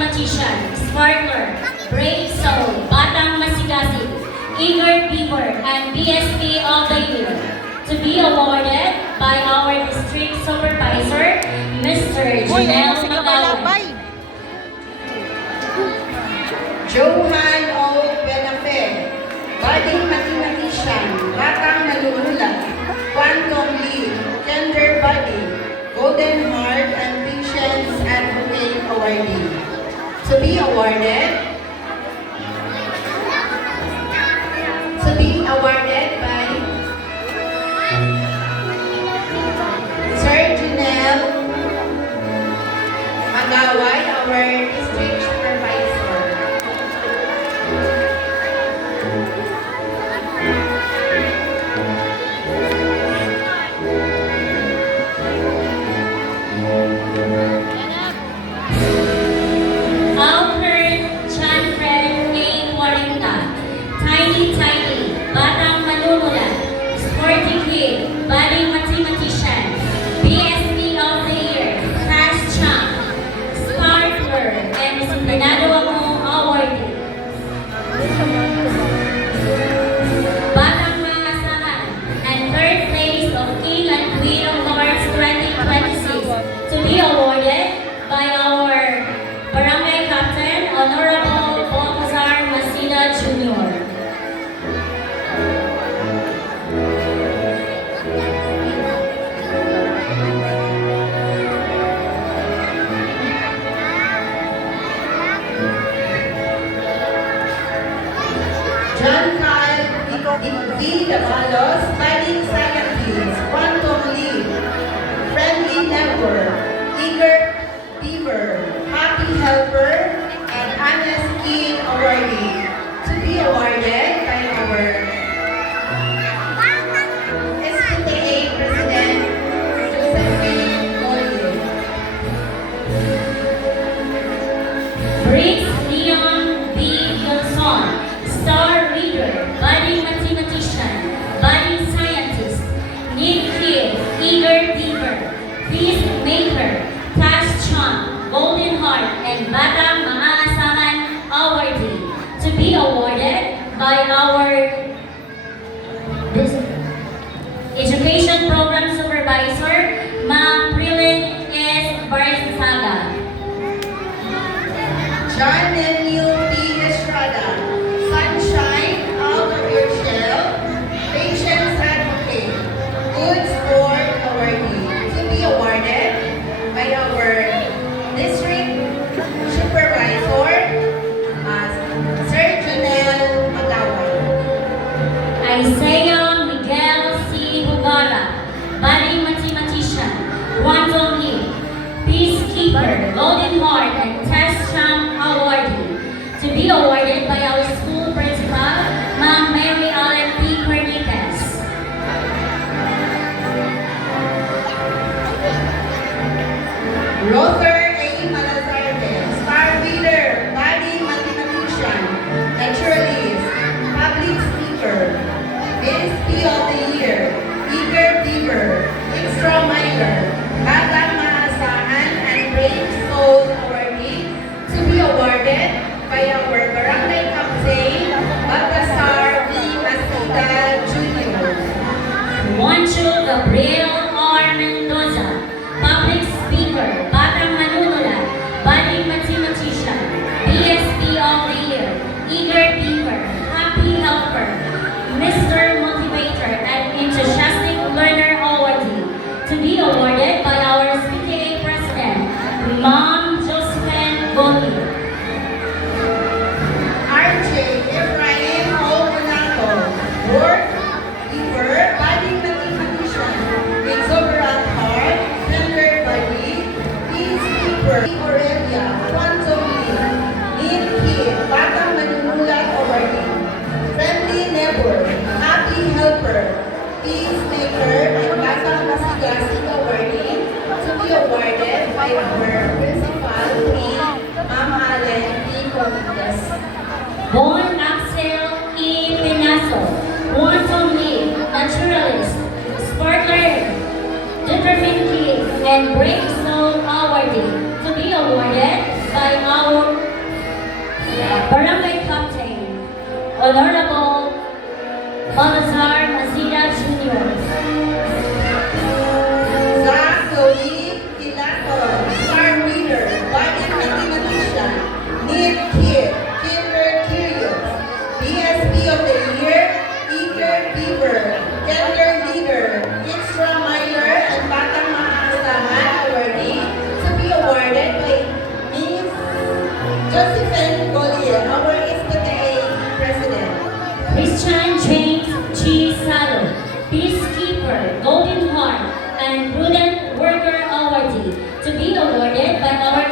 mathematician, sparkler, brave soul, batang masigasig, eager beaver, and BSP of the Year. To be awarded by our district supervisor, Mr. Janelle Magawan. Johan O. Benafe, budding mathematician, batang malululat, quantum leap, tender body, golden heart, and patience advocate awardee. To be awarded by Sir Janelle Magaway, our district supervisor. Alfred Chanfred A. Cuarenta, Tiny Tiny, batang manungulat, sporty kid, budding mathematician, BSP of the Year, fast champ, sparkler, and disiplinado akong awardee. Batang maasahan, and third place of King and Queen of Hearts 2026 to be awarded by our Barangay Captain, Honorable Baltazar Masida Jr. John Kyle D. Davalos, budding scientist, quantum leap, friendly neighbor, eager beaver, happy helper, and honest kid awardee. To be awarded by our SPTA President Josephine Moye. Briggs Leon B. Gilson, star reader, budding mathematician, budding scientist, neat kid, eager beaver, peacemaker, class champ, golden heart, and batang maaasahan awardee. To be awarded by our education program supervisor, Ma'am Prilin S. Barzaga. John Neil P. Estrada, sunshine out of your shell, patience advocate, good sport awardee. To be awarded by our district supervisor, Sir Janelle Magawan. Isaiah Miguel C. Hugara, budding mathematician, quantum leap, peacekeeper, golden heart, and test champ awardee. To be awarded by our school principal, Ma'am Mary Allen P. Cornites. Rother A. Malazarte, star reader, budding mathematician, naturalist, public speaker, BSP of the Year, eager beaver, extra miler, batang maasahan, and brave soul awardee. To be awarded by our Barangay Captain, Baltasar V. Masida Jr. Juancho Gabriel R. Mendoza, public speaker, batang manunulat, budding mathematician, BSP of the Year, eager beaver, happy helper, Mr. Motivator, and enthusiastic learner awardee. To be awarded by our PTA president, Ma'am Josephine Gondi. RJ Efraim Olmonato, work giver, budding mathematician, exuberant heart, tender body, peacekeeper, Aurelia, quantum leap, neat kid, batang manunulat awardee, friendly neighbor, happy helper, peacemaker, and batang masigasig awardee. To be awarded by our principal, Ma'am Allen P. Cornites. Bon Axel E. Pinaso, quantum leap, naturalist, sparkler, determined kid, and brave soul awardee. To be awarded by our Barangay Captain, Honorable Balazar Masida Jr. Zach Louis Pilato, Star Reader, Budding Mathematician, Neil Kid, Kinder Curious, BSP of the Year, Eager Beaver, Gender Leader, Extra Miler, and Batang Makakasahan awardee to be awarded by Ms. Josephine Golier, our SPTA President. Christian James G. Salo, Peacekeeper, Golden Heart, and Prudent Worker Awardee to be awarded by our